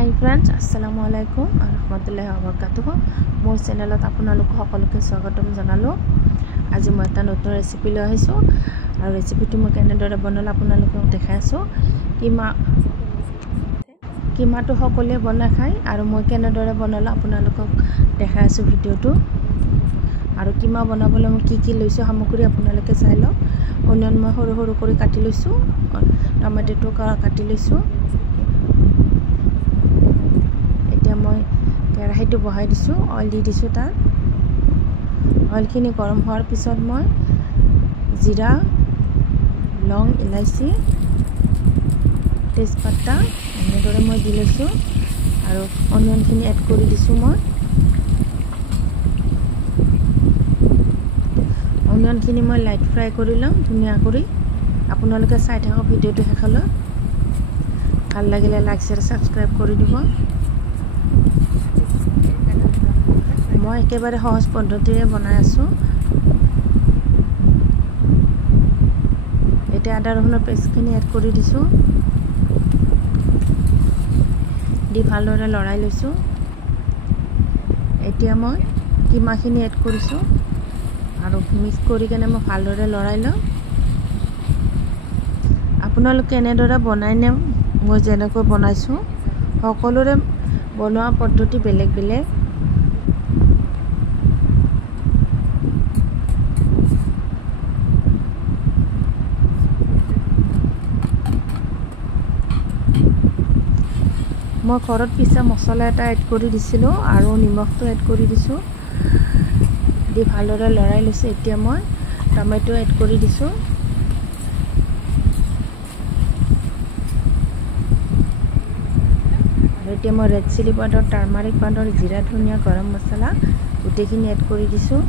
হাই friends, আসসালামু আলাইকুম আৰু ৰাহমাতুল্লাহি ওয়া বাৰাকাতুহু। মোৰ চেনেলত আপোনালোক সকলোকে স্বাগতম জনালোঁ। আজি মই এটা নতুন ৰেচিপি লৈ আহিছোঁ আৰু ৰেচিপিটো মই কেনেদৰে বনালোঁ আপোনালোকক দেখাই আছোঁ। কিমাটো সকলোৱে বনাই খায় আৰু মই কেনেদৰে বনালোঁ আপোনালোকক দেখাই আছোঁ ভিডিঅ'টো। আৰু কিমা বনাবলৈ মই কি লৈছোঁ সামগ্ৰী আপোনালোকে চাই লওক। অনিয়ন মই সৰু সৰু কৰি কাটি লৈছোঁ, টমেটোটো কাটি লৈছোঁ। এতিয়া মই কেৰাহীটো বহাই দিছোঁ, অইল দি দিছোঁ। তাত অইলখিনি গৰম হোৱাৰ পিছত মই জিৰা, লং, ইলাইচি, তেজপাতা এনেদৰে মই দি লৈছোঁ আৰু অনিয়নখিনি এড কৰি দিছোঁ। মই অনিয়নখিনি মই লাইট ফ্ৰাই কৰি ল'ম ধুনীয়া কৰি। আপোনালোকে চাই থাকক ভিডিঅ'টো শেষলৈ। ভাল লাগিলে লাইক শ্বেয়াৰ ছাবস্ক্ৰাইব কৰি দিব। মই একেবাৰে সহজ পদ্ধতিৰে বনাই আছোঁ। এতিয়া আদা ৰহুনৰ পেষ্টখিনি এড কৰি দিছোঁ, দি ভালদৰে লৰাই লৈছোঁ। এতিয়া মই কিমাখিনি এড কৰিছোঁ আৰু মিক্স কৰি কেনে মই ভালদৰে লৰাই লওঁ। আপোনালোকে এনেদৰে বনাই নে মই যেনেকৈ বনাইছোঁ, সকলোৰে বনোৱা পদ্ধতি বেলেগ বেলেগ। মই ঘৰত পিছা মছলা এটা এড কৰি দিছিলোঁ আৰু নিমখটো এড কৰি দিছোঁ, দি ভালদৰে লৰাই লৈছোঁ। এতিয়া মই টমেটো এড কৰি দিছোঁ। এতিয়া মই ৰেড চিলি পাউডাৰ, টাৰ্মাৰিক পাউডাৰ, জিৰা, ধনিয়া, গৰম মছলা গোটেইখিনি এড কৰি দিছোঁ,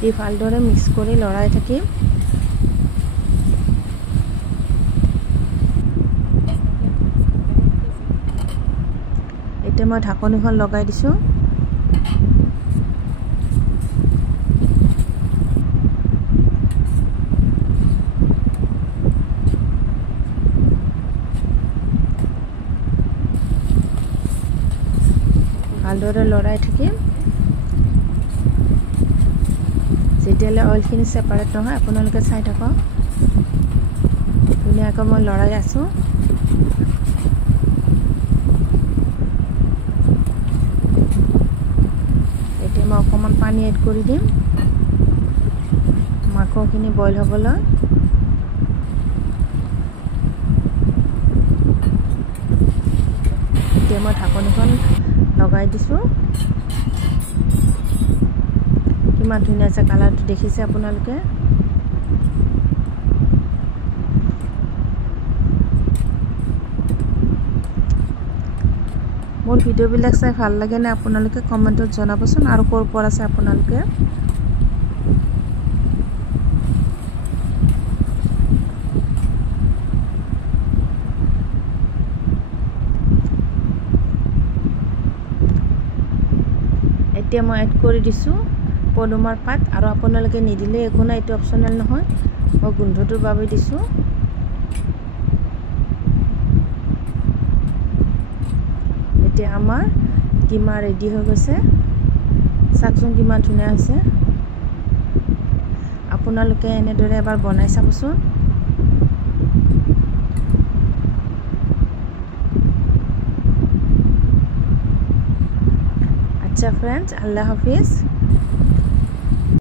দি ভালদৰে মিক্স কৰি লৰাই থাকিম। এতিয়া মই ঢাকনিখন লগাই দিছোঁ। ভালদৰে লৰাই থাকিম যেতিয়ালৈ অইলখিনি ছেপাৰেট নহয়। আপোনালোকে চাই থাকক, ধুনীয়াকৈ মই লৰাই আছোঁ। এতিয়া মই অকণমান পানী এড কৰি দিম মাংসখিনি বইল হ'বলৈ। এতিয়া মই ঢাকনিখন লগাই দিছোঁ। কিমান ধুনীয়া আছে কালাৰটো, দেখিছে আপোনালোকে। মোৰ ভিডিঅ'বিলাক চাই ভাল লাগেনে আপোনালোকে কমেণ্টত জনাবচোন, আৰু ক'ৰ পৰা আছে আপোনালোকে। এতিয়া মই এড কৰি দিছোঁ পদুমৰ পাত, আৰু আপোনালোকে নিদিলে একো নাই, এইটো অপশ্যনেল নহয়, মই গোন্ধটোৰ বাবে দিছোঁ। এতিয়া আমাৰ কিমা ৰেডি হৈ গৈছে। চাওকচোন কিমান ধুনীয়া হৈছে। আপোনালোকে এনেদৰে এবাৰ বনাই চাবচোন। আচ্ছা ফ্ৰেণ্ডছ, আল্লাহ হাফিজ।